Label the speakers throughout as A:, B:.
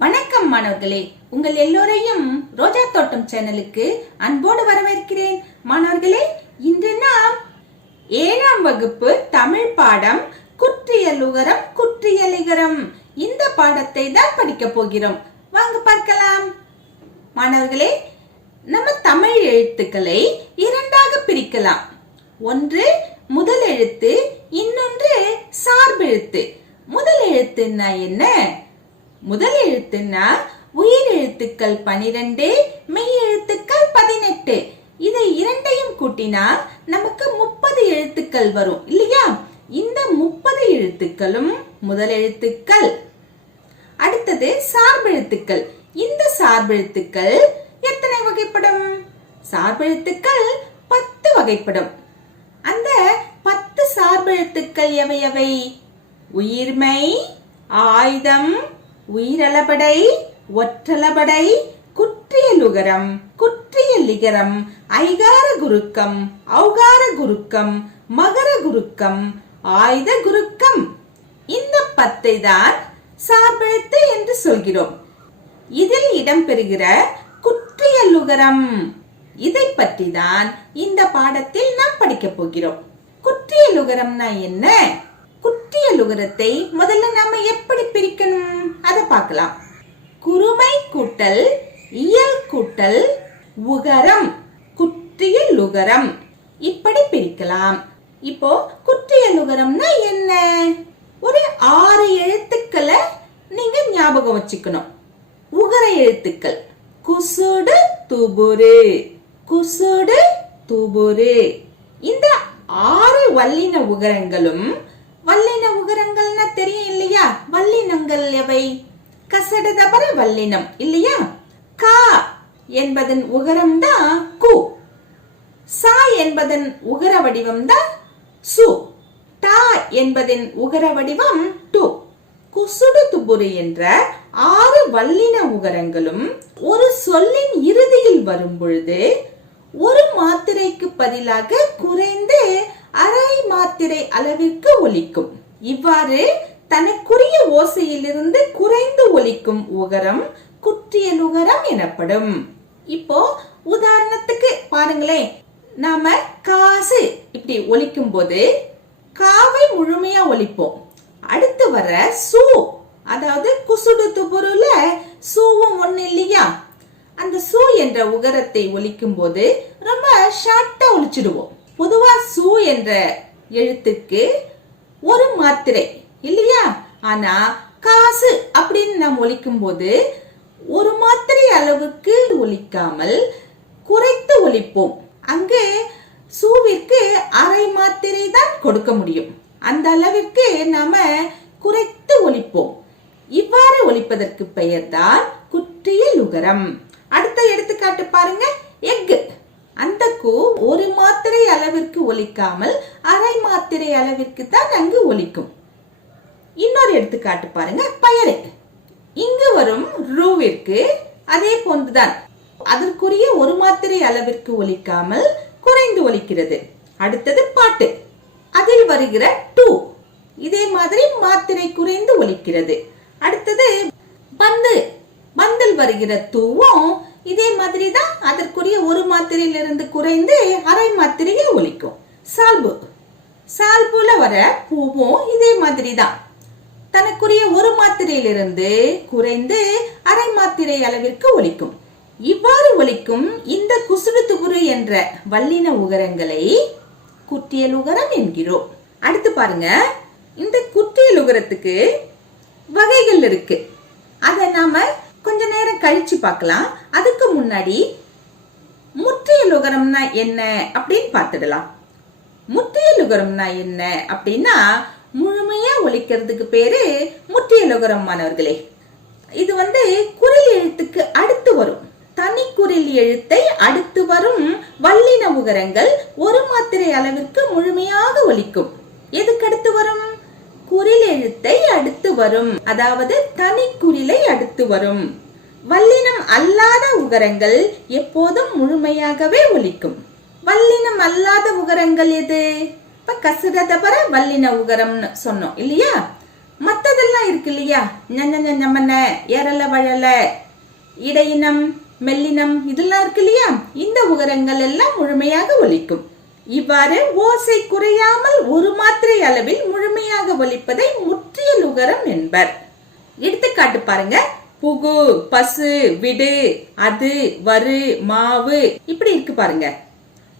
A: வணக்கம் மாணவர்களே. உங்கள் எல்லோரையும் ரோஜா தோட்டம் சேனலுக்கு அன்போடு வரவேற்கிறேன். மாணவர்களே இன்று நாம் ஏழாம் வகுப்பு தமிழ் பாடம் குற்றியலுகரம் குற்றியலிகரம் இந்த பாடத்தை தான் படிக்க போகிறோம். வாங்க பார்க்கலாம். மாணவர்களே நம்ம தமிழ் எழுத்துக்களை இரண்டாக பிரிக்கலாம். ஒன்று முதல் எழுத்து இன்னொன்று சார்பெழுத்து. முதல் எழுத்துன்னா என்ன? முதல் எழுத்துன்னா உயிர் எழுத்துக்கள் பனிரெண்டு மெய் எழுத்துக்கள் பதினெட்டு. இதை இரண்டையும் கூட்டினா நமக்கு முப்பது எழுத்துக்கள் வரும் இல்லையா? இந்த முப்பது எழுத்துக்களும் முதல் எழுத்துக்கள். அடுத்தது சார்பெழுத்துக்கள் இந்த சார்பெழுத்துக்கள் எத்தனை வகைப்படும்? சார்பெழுத்துக்கள் பத்து வகைப்படும். அந்த பத்து சார்பெழுத்துக்கள் எவை எவை? உயிர்மை ஆயுதம் உயிரளபடை ஒற்றளபடை குற்றியலுகரம் குற்றியலிகரம் ஐகார குருக்கம் ஔகார குருக்கம் மகர குருக்கம் ஆயுத குருக்கம். இந்த பத்தை தான் சார்பெழுத்து என்று சொல்கிறோம். இதில் இடம்பெறுகிற குற்றியலுகரம் இதை பற்றி தான் இந்த பாடத்தில் நாம் படிக்கப் போகிறோம். குற்றியலுகரம்னா என்ன? குற்றியலுகரத்தை முதல்ல நாம எப்படி பிரிக்கணும்? அதை பார்க்கலாம். குறுமை கூட்டல் இயல் கூட்டல் உகரம் குற்றியலுகரம் இப்படி பிரிக்கலாம். இப்போ குற்றியலுகரம்னா என்ன? ஒரு ஆறு எழுத்துக்களை நீங்க ஞாபகம் வச்சுக்கணும். உகர எழுத்துக்கள். குசுடு துபுரு. குசுடு துபுரு. இந்த ஆறு வல்லின உகரங்களும் வல்லின உகரங்கள்னா தெரியும் இல்லையா? வல்லினங்கள் எவை? கசடுதபர வல்லினம் இல்லையா? கா என்பதன் உகரம் தான் கு. சா என்பதன் உகர வடிவம் தான் சு. டா என்பதன் உகர வடிவம் டு. குசுடு துபுரு என்ற ஆறு வல்லின உகரங்களும் ஒரு சொல்லின் இறுதியில் வரும் பொழுது ஒரு மாத்திரைக்கு பதிலாக குறைந்து அரை மாத்திரை அளவிற்கு ஒலிக்கும். இவ்வாறு தனக்குரிய ஓசையிலிருந்து குறைந்து ஒலிக்கும் உகரம் குற்றியலுகரம் எனப்படும். இப்போ உதாரணத்துக்கு பாருங்களேன் நாம காசு இப்படி ஒலிக்கும் போது காவை முழுமையா ஒலிப்போம். அடுத்து வர சூ அதாவது குசுடு துபுருல சூவும் ஒண்ணு இல்லையா? அந்த சூ என்ற உகரத்தை ஒலிக்கும் போது ரொம்ப ஷார்ட்டா ஒலிச்சிடுவோம். பொதுவா சூ என்ற எழுத்துக்கு ஒரு மாத்திரை இல்லையா? ஆனா காசு அப்படின்னு நாம் ஒலிக்கும் போது ஒரு மாத்திரை அளவுக்கு ஒலிக்காமல் குறைத்து ஒலிப்போம். அங்கு சூவிற்கு அரை மாத்திரை தான் கொடுக்க முடியும். அந்த அளவிற்கு நாம குறைத்து ஒலிப்போம். இவ்வாறு ஒலிப்பதற்கு பெயர்தான் குற்றியல் உகரம். அடுத்த எடுத்துக்காட்டு பாருங்க எக்கு அந்த கூ ஒரு மாத்திரை அளவிற்கு ஒலிக்காமல் அரை மாத்திரை அளவிற்கு தான் அங்கு ஒலிக்கும். இன்னொரு எடுத்துக்காட்டு பாருங்க பயறு. இங்கு வரும் ரூவிற்கு அதே போன்றுதான். அதற்குரிய ஒரு மாத்திரை அளவிற்கு ஒலிக்காமல் குறைந்து ஒலிக்கிறது. அடுத்தது பாட்டு. அதில் வருகிற டூ. இதே மாதிரி மாத்திரை குறைந்து ஒலிக்கிறது. அடுத்தது பந்து. பந்தில் வருகிற தூவும் இதே மாதிரி தான் அதற்குரிய ஒரு மாத்திரையிலிருந்து குறைந்து அரை மாத்திரையை ஒழிக்கும். சால்பு. சால்புல வர பூவும் இதே மாதிரி தான் தனக்குரிய ஒரு மாத்திரையிலிருந்து குறைந்து அரை மாத்திரை அளவிற்கு ஒழிக்கும். இவ்வாறு ஒழிக்கும் இந்த குசுடு துகுரு என்ற வல்லின உகரங்களை குற்றியல் உகரம் என்கிறோம். அடுத்து பாருங்க. இந்த குற்றியல் உகரத்துக்கு வகைகள் இருக்கு. அதை நாம கழிச்சு பார்க்கலாம். அதுக்கு முன்னாடி முற்றியல் உகரம்னா என்ன அப்படின்னு பார்த்துடலாம். முற்றியல் உகரம்னா என்ன அப்படின்னா முழுமையா ஒழிக்கிறதுக்கு பேரு முற்றியல் உகரம் மாணவர்களே. இது வந்து குரல் எழுத்துக்கு அடுத்து வரும். தனி குரில் எழுத்தை அடுத்து வரும் வல்லின உகரங்கள் ஒரு மாத்திரை அளவிற்கு முழுமையாக ஒலிக்கும் எதுக்கு அடுத்து வரும்? குரில் எழுத்தை அடுத்து வரும். அதாவது தனி குரிலை அடுத்து வரும். வல்லினம் அல்லாத உகரங்கள் எப்போதும் முழுமையாகவே ஒலிக்கும். வல்லினம் அல்லாத உகரங்கள் எது? இப்ப கசுரதபர வல்லின உகரம்னு சொன்னோம் இல்லையா? மத்ததெல்லாம் இருக்கு இல்லையா? ஞ ஞம்மன எரல வழல இடையினம் மெல்லினம் இதெல்லாம் இருக்கு இல்லையா? இந்த உகரங்கள் எல்லாம் முழுமையாக ஒலிக்கும். இவ்வாறு ஓசை குறையாமல் ஒரு மாத்திரை அளவில் முழுமையாக ஒலிப்பதை முற்றியல் உகரம் என்பர். எடுத்துக்காட்டு பாருங்க. புகு பசு விடு அது வரு மாவு. இப்படி இருக்கு பாருங்க.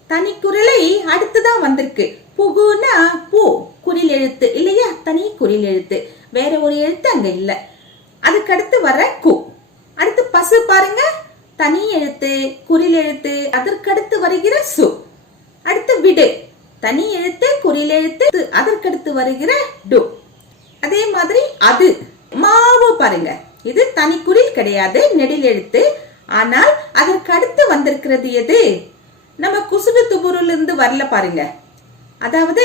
A: தனி குரலை அடுத்துதான் வந்திருக்கு. புகுனா பூ குறில் எழுத்து. இல்லையா? தனி குறில் எழுத்து. வேற ஒரு எழுத்து அங்க இல்ல. அதுக்கு அடுத்து வர கு. அடுத்து பசு பாருங்க. தனி எழுத்து குறில் எழுத்து. அதற்கடுத்து வருகிற சு. அடுத்து விடு. தனி எழுத்து குறில் எழுத்து. அதற்கடுத்து வருகிற டு. அதே மாதிரி அது. மாவு பாருங்க. இது தனிக்குறில் கிடையாது நெடில் எழுத்து. ஆனால் அதற்கு அடுத்து வந்திருக்கிறது எது? நம்ம குசுடு துபுருல இருந்து வரல பாருங்க. அதாவது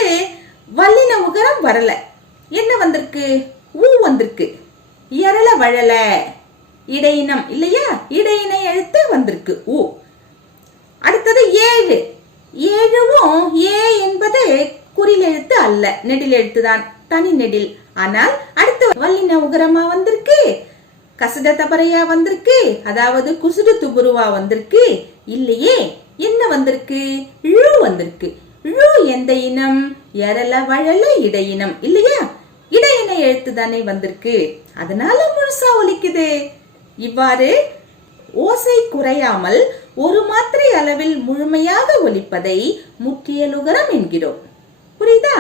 A: வல்லின உகரம் வரல. என்ன வந்திருக்கு? ஊ வந்திருக்கு. இறல வழல. இடையினம் இல்லையா? இடையின எழுத்து வந்திருக்கு ஊ. அடுத்தது ஏழு. ஏழுவும் ஏ என்பது குறில் எழுத்து அல்ல நெடில் எழுத்து தான் தனி நெடில். ஆனால் அடுத்து வல்லின உகரமா வந்திருக்கு? கசட தபரையா வந்திருக்கு? அதாவது குசுடு துபுருவா வந்திருக்கு. இல்லையே என்ன வந்திருக்கு? ழு வந்திருக்கு. ழு எந்த இனம்? எரல வழல இடையினம் இல்லையா? இடையின எழுத்து தானே வந்திருக்கு. அதனால முழுசா ஒலிக்குது. இவ்வாறு ஓசை குறையாமல் ஒரு மாத்திரை அளவில் முழுமையாக ஒலிப்பதை முற்றியலுகரம் என்கிறோம். புரியுதா?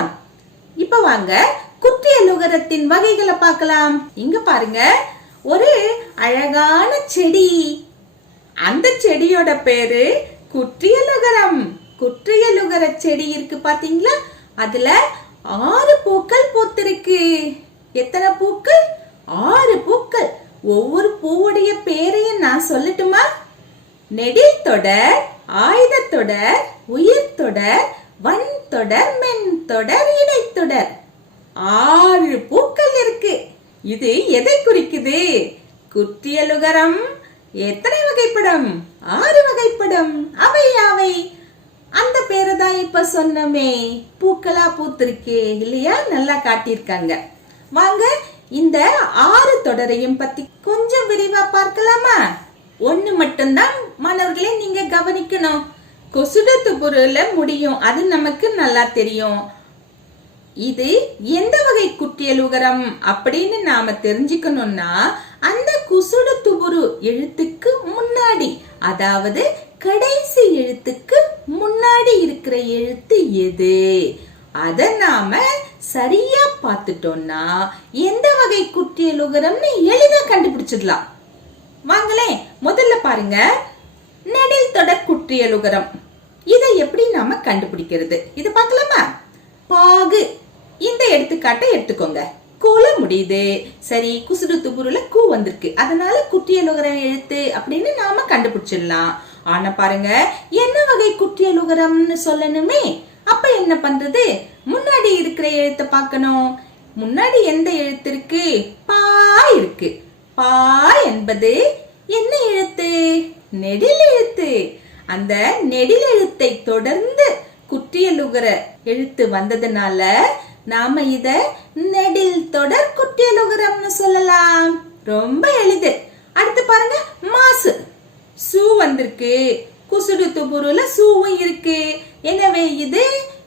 A: இப்ப வாங்க குற்றியலுகரத்தின் வகைகளை பார்க்கலாம். இங்க பாருங்க. ஒரு அழகான செடி. அந்த செடியோட பேரு குற்றியலுகரம். குற்றியலுகர செடி இருக்கு பாத்தீங்களா? அதுல ஆறு பூக்கள் பூத்திருக்கு. எத்தனை பூக்கள்? ஆறு பூக்கள். ஒவ்வொரு பூவுடைய பேரையும் நான் சொல்லட்டுமா? நெடில் தொடர் ஆயுதத்தொடர் தொடர் உயிர் தொடர் வன் தொடர் மென் தொடர் இடைத்தொடர் ஆறு பூக்கள் இருக்கு. இது எதை குறிக்குது? குற்றியலுகரம் எத்தனை வகைப்படம்? ஆறு வகைப்படம். அவை அவை அந்த பேரை தான் இப்ப சொன்னமே. பூக்களா பூத்திருக்கு இல்லையா? நல்லா காட்டியிருக்காங்க. வாங்க இந்த ஆறு தொடரையும் பத்தி கொஞ்சம் விரிவா பார்க்கலாமா? ஒண்ணு மட்டும்தான் மாணவர்களே நீங்க கவனிக்கணும். கொசுடத்து பொருள்ல முடியும். அது நமக்கு நல்லா தெரியும். இது எந்த வகை குட்டியலுகரம் அப்படின்னு நாம தெரிஞ்சுக்கணும்னா அந்த குசுடு துபுரு எழுத்துக்கு முன்னாடி அதாவது கடைசி எழுத்துக்கு முன்னாடி இருக்கிற எழுத்து எது? அத நாம சரியா பார்த்துட்டோம்னா எந்த வகை குட்டியலுகரம்னு எளிதா கண்டுபிடிச்சிடலாம். வாங்களேன் முதல்ல பாருங்க. நெடில் தொடர் குற்றியலுகரம் இதை எப்படி நாம கண்டுபிடிக்கிறது? இது பார்க்கலாமா? பாகு. இந்த எடுத்துக்காட்டை எடுத்துக்கோங்க. கூல முடியுது. சரி குசுடு துபுருல கூ வந்திருக்கு. அதனால குற்றியலுகரம் எழுத்து அப்படின்னு நாம கண்டுபிடிச்சிடலாம். ஆனா பாருங்க என்ன வகை குட்டியலுகரம்னு சொல்லணுமே? அப்ப என்ன பண்றது? முன்னாடி இருக்கிற எழுத்தை பார்க்கணும். முன்னாடி எந்த எழுத்து இருக்கு? பா இருக்கு. பா என்பது என்ன எழுத்து? நெடில் எழுத்து. அந்த நெடில் எழுத்தை தொடர்ந்து குட்டியலுகிற எழுத்து வந்ததுனால நாம இத நெடில் தொடர் குற்றியலுகரம்னு சொல்லலாம். ரொம்ப எளிது. அடுத்து பாருங்க மாசு. சூ வந்திருக்கு. குசுடு துபுருல சூவும் இருக்கு. எனவே இது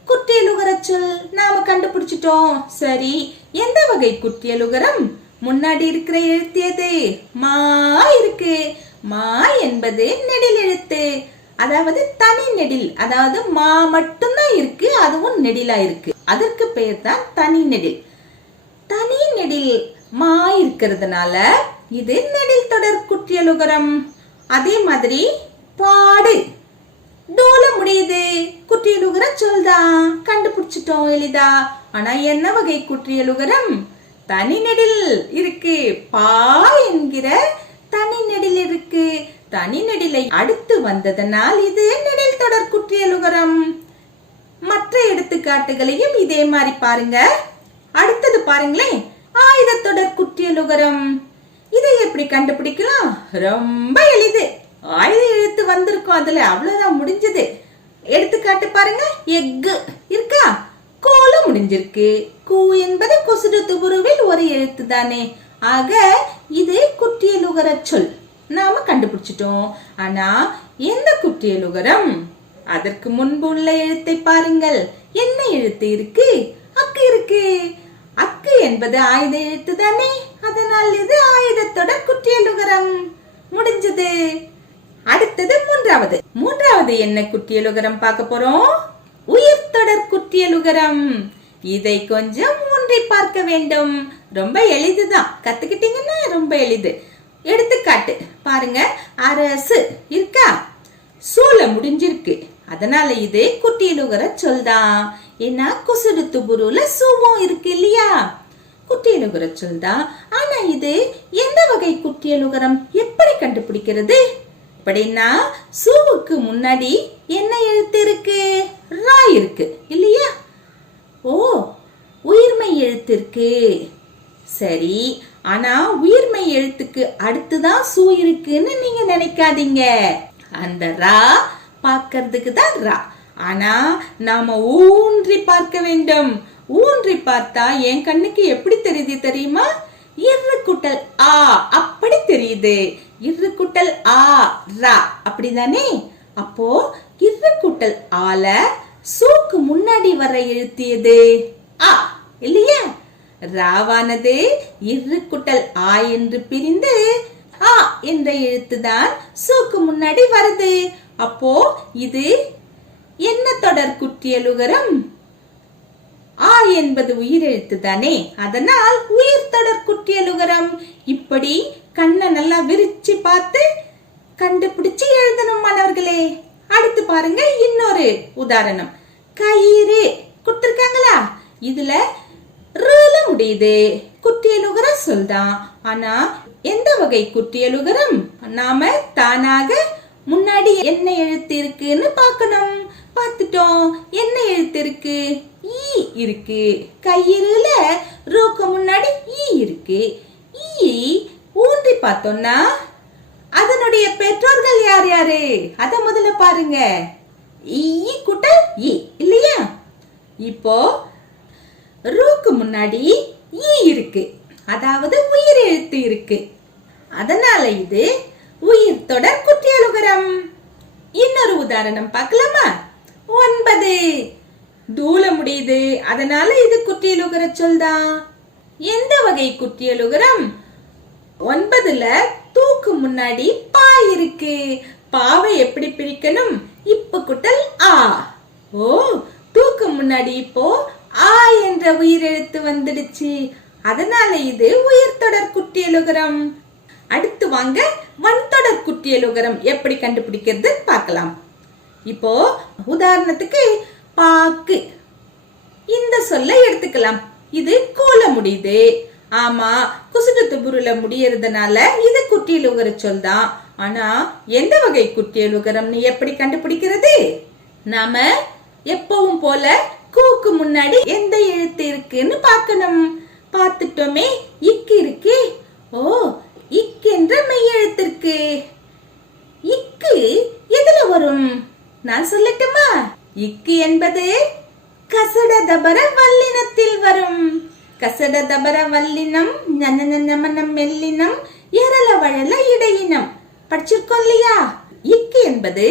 A: குற்றியலுகர சொல். நாம கண்டுபிடிச்சிட்டோம். சரி எந்த வகை குற்றியலுகரம் முன்னாடி இருக்கிற எழுத்து எது? மா இருக்கு. மா என்பது நெடில் எழுத்து. அதாவது தனி நெடில். அதாவது மா மட்டும் தனியா இருக்கு அதுவும் நெடிலா இருக்கு. அதற்கு பெயர் தான் தனி நெடில். தனி நெடில் மா இருக்கிறதுனால இது நெடில் தொடர் குற்றியலுகரம். அதே மாதிரி பாடு. டோல முடியுது. குற்றியலுகர சொல்தான் கண்டுபிடிச்சிட்டோம் எளிதா. ஆனா என்ன வகை குற்றியலுகரம்? தனி நெடில் இருக்கு. பா என்கிற தனி நெடில் இருக்கு. தனி நெடிலை அடுத்து வந்ததனால் இது நெடில் தொடர் குற்றியலுகரம். மற்ற எடுத்துக்காட்டுகளையும் இதே மாதிரி பாருங்க. அடுத்தது பாருங்களேன். ஆயுதத்தொடர் குற்றியலுகரம் இதை எப்படி கண்டுபிடிக்கலாம்? ரொம்ப எளிது. ஆயுத எழுத்து வந்திருக்கும் அதுல அவ்வளவுதான் முடிஞ்சது. எடுத்துக்காட்டு பாருங்க. எக்கு இருக்கா? கோல முடிஞ்சிருக்கு. கூ என்பது கொசுடு துபுருவில் ஒரு எழுத்து தானே ஆக இது குற்றியலுகர சொல். நாம கண்டுபிடிச்சிட்டோம். ஆனா எந்த குற்றியலுகரம் அதற்கு முன்பு உள்ள எழுத்தை பாருங்கள். என்ன எழுத்து இருக்கு? அக்கு இருக்கு. அக்கு என்பது ஆயுத எழுத்து தானே? அதனால் இது ஆயுதத்தோட குற்றியலுகரம். முடிஞ்சது. அடுத்தது மூன்றாவது. மூன்றாவது என்ன குற்றியலுகரம் பார்க்க போறோம்? உயிர்த்தொடர் குற்றியலுகரம். இதை கொஞ்சம் ஊன்றி பார்க்க வேண்டும். ரொம்ப எளிதுதான். கத்துக்கிட்டீங்கன்னா ரொம்ப எளிது. எடுத்துக்காட்டு பாருங்க. அரசு இருக்கா? சூழ முடிஞ்சிருக்கு. அதனால இது குட்டியலுகர சொல்தான் ஏன்னா குசுடு துபுருல சூவும் இருக்கு இல்லையா? குட்டியலுகர சொல்தான் ஆனா இது எந்த வகை குட்டியலுகரம் எப்படி கண்டுபிடிக்கிறது? அப்படின்னா சூவுக்கு முன்னாடி என்ன எழுத்து இருக்கு? ரா இருக்கு இல்லையா? ஓ உயிர்மை எழுத்து இருக்கு. சரி ஆனா உயிர்மை எழுத்துக்கு அடுத்துதான் சூ இருக்குன்னு நீங்க நினைக்காதீங்க. அந்த ரா பார்க்கறதுக்கு தான் ரா. ஆனா நாம ஊன்றி பார்க்க வேண்டும். ஊன்றி பார்த்தா என் கண்ணுக்கு எப்படி தெரியுது தெரியுமா? இரு குட்டல் ஆ அப்படி தெரியுது. இரு குட்டல் ஆ ரா. அப்படிதானே? அப்போ இரு குட்டல் ஆல சூக்கு முன்னாடி வர எழுத்தியது. ஆ இல்லையா? ராவானது இரு குட்டல் ஆ என்று பிரிந்து ஆ என்ற எழுத்துதான் சூக்கு முன்னாடி வருது. அப்போ இது என்ன தொடர் குற்றியலுகரம்? ஆ என்பது உயிரெழுத்து தானே அதனால் உயிர் தொடர் குற்றியலுகரம். இப்படி கண்ணை நல்லா விரிச்சு பார்த்து கண்டுபிடிச்சு எழுதணும் மாணவர்களே. அடுத்து பாருங்க இன்னொரு உதாரணம். கயிறு. குட்டிருக்காங்களா இதுல ரூல முடியுது. குற்றியலுகரம் சொல்தான். ஆனா எந்த வகை குற்றியலுகரம்? நாம தானாக முன்னாடி என்ன எழுத்து இருக்குன்னு பார்க்கணும். பார்த்துட்டோம். என்ன எழுத்து இருக்கு? ஈ இருக்கு. கயிறுல ரூக்கு முன்னாடி ஈ இருக்கு. ஈ ஊன்றி பார்த்தோம்னா அதனுடைய பெற்றோர்கள் யார் யாரு? அத முதல்ல பாருங்க. ஈ கூட்ட ஈ இல்லையா? இப்போ ரூக்கு முன்னாடி ஈ இருக்கு. அதாவது உயிர் எழுத்து இருக்கு. அதனால இது உயிர் தொடர் குற்றியலுகரம். இன்னொரு உதாரணம் பார்க்கலாமா? ஒன்பது. தூள முடியுது அதனால இது குற்றியலுகர சொல்தான் எந்த வகை குற்றியலுகரம்? ஒன்பதுல தூக்கு முன்னாடி பா இருக்கு. பாவை எப்படி பிரிக்கணும்? இப்பு குட்டல் ஆ. ஓ தூக்கு முன்னாடி இப்போ ஆ என்ற உயிரெழுத்து வந்துடுச்சு. அதனால இது உயிர் தொடர் குற்றியலுகரம். அடுத்து வாங்க வன்தொடர் குற்றியலுகரம் எப்படி கண்டுபிடிக்கிறது பார்க்கலாம். இப்போ உதாரணத்துக்கு பாக்கு. இந்த சொல்ல எடுத்துக்கலாம். இது கோல முடியுது. ஆமா குசுட்டு துபுருல முடியறதுனால இது குற்றியலுகர சொல் தான். ஆனா எந்த வகை குட்டியலுகரம்னு எப்படி கண்டுபிடிக்கிறது? நாம எப்பவும் போல கூக்கு முன்னாடி எந்த எழுத்து இருக்குன்னு பார்க்கணும். பார்த்துட்டோமே இக்கு இருக்கு. ஓ இக்கு என்ற மெய் இக்கு எதுல வரும்? நான் சொல்லட்டுமா? இக்கு என்பது கசட தபர வல்லினத்தில் வரும். கசட தபர வல்லினம் ஞமனம் மெல்லினம் எரள வழல இடையினம். படிச்சிருக்கோம் இல்லையா? இக்கு என்பது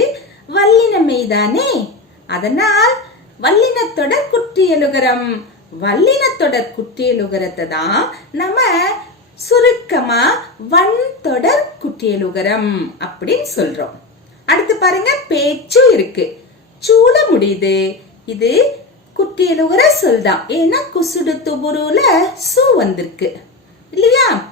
A: வல்லின மெய்தானே அதனால் வல்லினத்தொடர் குற்றியலுகரம். வல்லினத்தொடர் குற்றியலுகரத்தை தான் நம்ம சுருக்கமா வன் தொடர் குற்றியலுகரம் அப்படின்னு சொல்றோம். அடுத்து பாருங்க பேச்சு இருக்கு. சூட முடியுது. இது குற்றியலுகர சொல்தான். ஏன்னா குசுடு துபுருல சு வந்திருக்கு. இல்லையா?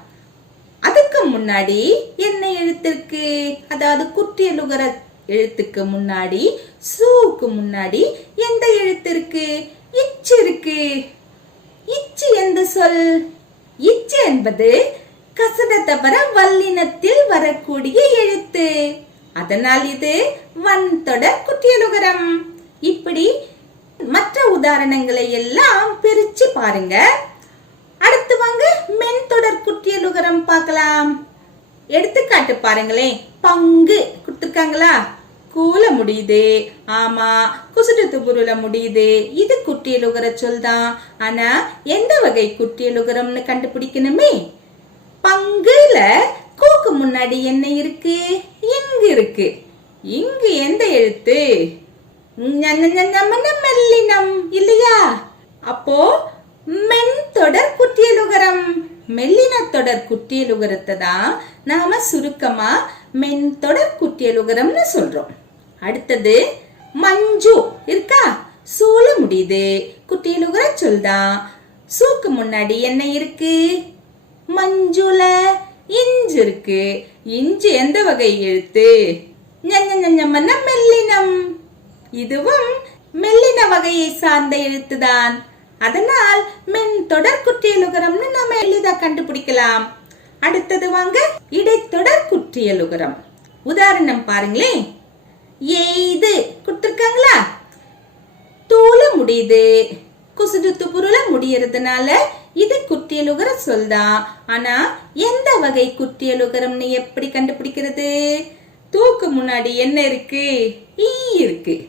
A: அதுக்கு முன்னாடி என்ன எழுத்திருக்கு? அதாவது குற்றியலுகர எழுத்துக்கு முன்னாடி சூக்கு முன்னாடி எந்த எழுத்து இருக்கு இச்சு இருக்கு. இச்சு எந்த சொல்? இச்சு என்பது கசட வல்லினத்தில் வரக்கூடிய எழுத்து. அதனால் இது வன் தொடர் குற்றியலுகரம். இப்படி மற்ற உதாரணங்களை எல்லாம் பிரிச்சு பாருங்க. அடுத்து வாங்க மென் தொடர் குற்றியலுகரம் பார்க்கலாம். எடுத்துக்காட்டு பாருங்களேன். பங்கு கொடுத்துருக்காங்களா? கூல முடியுது. ஆமா குசுட்டு பொருள முடியுது. இது குட்டியலுகர சொல் தான் ஆனா எந்த வகை குட்டியலுகரம்னு கண்டுபிடிக்கணுமே? பங்குல கூக்கு முன்னாடி என்ன இருக்கு? இங்கு இருக்கு. இங்கு எந்த எழுத்து? மெல்லினம் இல்லையா? அப்போ மென் தொடர் குட்டியலுகரம் மெல்லின தொடர் குட்டியலுகரத்தை தான் நாம சுருக்கமா மென் தொடர் குட்டியலுகரம்னு சொல்றோம். அடுத்தது மஞ்சு. இருக்கா? சூல முடியுது. குட்டியலுகர சொல்தான் சூக்கு முன்னாடி என்ன இருக்கு? மஞ்சுல இஞ்சு இருக்கு. இஞ்சு எந்த வகை எழுத்து? மெல்லினம். இதுவும் மெல்லின வகையை சார்ந்த எழுத்துதான். அதனால் மென் தொடர் குற்றியலுகரம்னு நாம எளிதா கண்டுபிடிக்கலாம். அடுத்தது வாங்க இடைத்தொடர் குற்றியலுகரம் உதாரணம் பாருங்களேன். எய்து. கொடுத்துருக்காங்களா? தூள முடியுது. குசுடுத்து பொருள முடியறதுனால இது குற்றியலுகர சொல்தான் ஆனா எந்த வகை குற்றியலுகரம்னு எப்படி கண்டுபிடிக்கிறது? தூக்கு முன்னாடி என்ன இருக்கு? ஈ இருக்கு.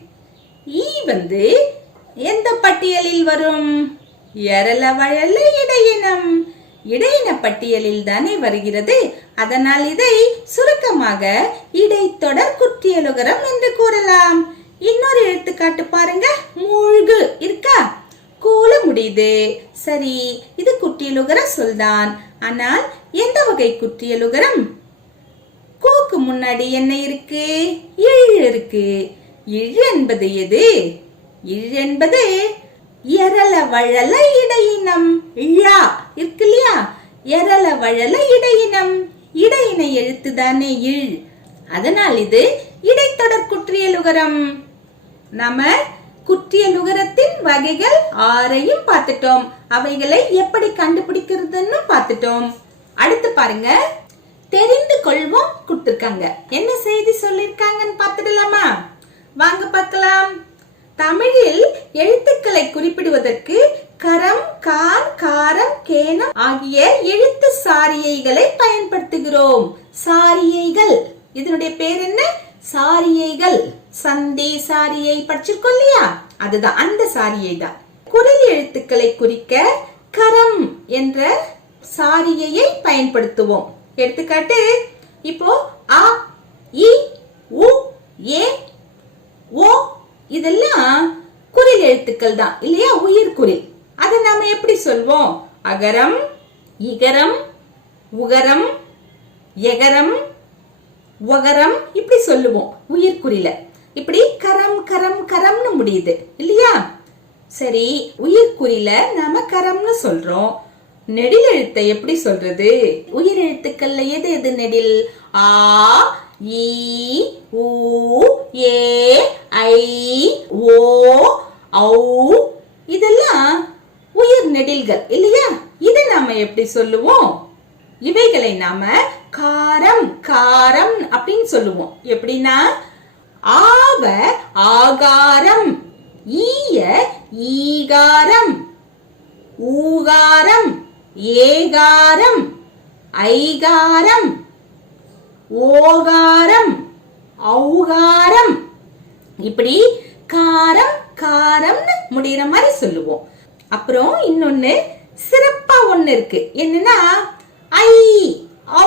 A: ஈ வந்து எந்த பட்டியலில் வரும்? எரல வழல இடையினம். இடையின பட்டியலில் தானே வருகிறது. அதனால் இதை சுருக்கமாக இடைத்தொடர் குற்றியலுகரம் என்று கூறலாம். இன்னொரு எடுத்துக்காட்டு பாருங்க. மூழ்கு. இருக்கா? கூல முடியுது. சரி இது குற்றியலுகர சொல்தான். ஆனால் எந்த வகை குற்றியலுகரம்? கூக்கு முன்னாடி என்ன இருக்கு? இழ் இருக்கு. இழ் என்பது எது? இழ் என்பது எரல வழல இடையினம். இழா இருக்கு இல்லையா எரல வழல இடையினம். இடையின எழுத்து தானே இழ். அதனால் இது இடைத்தொடர் குற்றியலுகரம் நம்ம குற்றியலுகரத்தின் வகைகள் ஆறையும் பார்த்துட்டோம். அவைகளை எப்படி கண்டுபிடிக்கிறதுன்னு பார்த்துட்டோம். அடுத்து பாருங்க. தெரிந்து கொள்வோம் கொடுத்துருக்காங்க என்ன செய்தி சொல்லிருக்காங்கன்னு பார்த்துடலாமா? வாங்க பார்க்கலாம். தமிழில் எழுத்துக்களை குறிப்பிடுவதற்கு கரம் கார் காரம் கேனம் ஆகிய எழுத்து சாரியைகளை பயன்படுத்துகிறோம். சாரியைகள். இதனுடைய பேர் என்ன? சாரியைகள். சந்தே சாரியை படிச்சிருக்கோம் இல்லையா? அதுதான் அந்த சாரியை தான் குரல் எழுத்துக்களை குறிக்க கரம் என்ற சாரியையை பயன்படுத்துவோம். எடுத்துக்காட்டு இப்போ அ இ உ ஏ ஓ இதெல்லாம் குரில் எழுத்துக்கள் தான் இல்லையா? உயிர் குரில். அதை நாம எப்படி சொல்வோம்? அகரம் இகரம் உகரம் எகரம் உகரம் இப்படி சொல்லுவோம் உயிர் குறில இப்படி கரம் கரம் கரம்னு முடியுது இல்லையா? சரி உயிர் குறில நாம கரம்னு சொல்றோம். நெடில் எழுத்தை எப்படி சொல்றது? உயிர் எழுத்துக்கள்ல எது எது நெடில்? ஆ இ உ ஏ ஐ ஓ ஔ. இதெல்லாம் உயிர் நெடில்கள் இல்லையா? இதை நாம எப்படி சொல்லுவோம்? இவைகளை நாம காரம் காரம் அப்படின்னு சொல்லுவோம். எப்படின்னா ஆவ ஆகாரம் ஈய ஈகாரம் ஊகாரம் ஏகாரம் ஐகாரம் ஓகாரம் ஔகாரம். இப்படி காரம் காரம்னு முடிகிற மாதிரி சொல்லுவோம். அப்புறம் இன்னொன்னு சிறப்பா ஒண்ணு இருக்கு. என்னன்னா ஐ ஔ.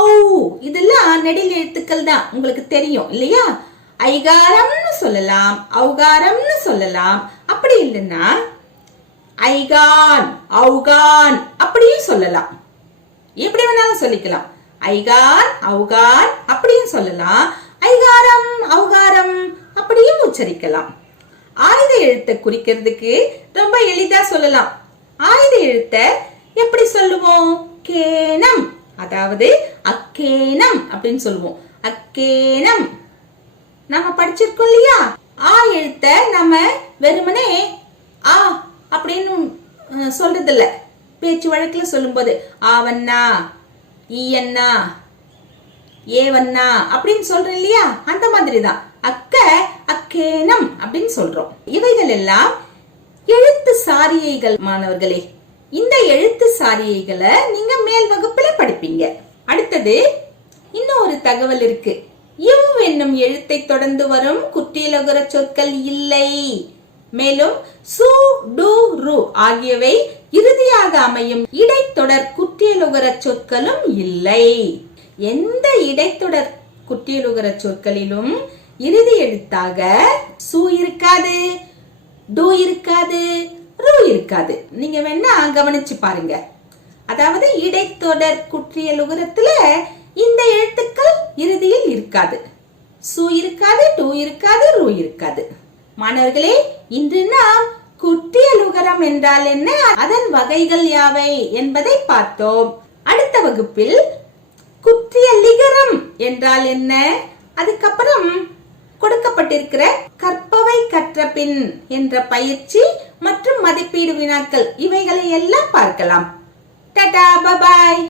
A: இதெல்லாம் நெடில் எழுத்துக்கள் தான். உங்களுக்கு தெரியும் இல்லையா? ஐகாரம்னு சொல்லலாம் ஔகாரம்னு சொல்லலாம். அப்படி இல்லைன்னா ஐகான் ஔகான் அப்படியும் சொல்லலாம். எப்படி வேணாலும் சொல்லிக்கலாம். ஐகார் அவுகார் அப்படியும் சொல்லலாம். ஐகாரம் அவுகாரம் அப்படியும் உச்சரிக்கலாம். ஆயுத எழுத்தை குறிக்கிறதுக்கு ரொம்ப எளிதா சொல்லலாம். ஆயுத எழுத்தை எப்படி சொல்லுவோம்? கேனம் அதாவது அக்கேனம் அப்படின்னு சொல்லுவோம். அக்கேனம் நம்ம படிச்சிருக்கோம் இல்லையா? ஆ எழுத்த நம்ம வெறுமனே ஆ அப்படின்னு சொல்றது இல்ல பேச்சு வழக்குல சொல்லும்போது ஆவண்ணா ஈயண்ணா ஏவண்ணா அப்படின்னு சொல்றோம் இல்லையா? அந்த மாதிரி தான் அக்க அக்கேனம் அப்படின்னு சொல்றோம். இவைகள் எல்லாம் எழுத்து சாரியைகள் மாணவர்களே. இந்த எழுத்து சாரியைகளை நீங்க மேல் வகுப்புல படிப்பீங்க. அடுத்தது இன்னும் ஒரு தகவல் இருக்கு. இவ் என்னும் எழுத்தை தொடர்ந்து வரும் குற்றியலுகர சொற்கள் இல்லை. மேலும் சு டு ரு ஆகியவை இறுதியாக அமையும் இடைத்தொடர் குற்றியலுகர சொற்களும் இல்லை. எந்த இடைத்தொடர் குற்றியலுகர சொற்களிலும் இறுதி எழுத்தாக சு இருக்காது டு இருக்காது ரூ இருக்காது. நீங்க வேணா கவனிச்சு பாருங்க. அதாவது இடைத்தொடர் குற்றியலுகரத்துல இந்த எழுத்துக்கள் இறுதியில் இருக்காது. சு இருக்காது டூ இருக்காது ரூ இருக்காது. மாணவர்களே இன்று நாம் குற்றியலுகரம் என்றால் என்ன? அதன் வகைகள் யாவை என்பதை பார்த்தோம். அடுத்த வகுப்பில் குற்றிய லிகரம் என்றால் என்ன? அதுக்கப்புறம் கொடுக்கப்பட்டிருக்கிற கற்பவை கற்ற பின் என்ற பயிற்சி மற்றும் மதிப்பீடு வினாக்கள் இவைகளை எல்லாம் பார்க்கலாம். டடா பபாய்!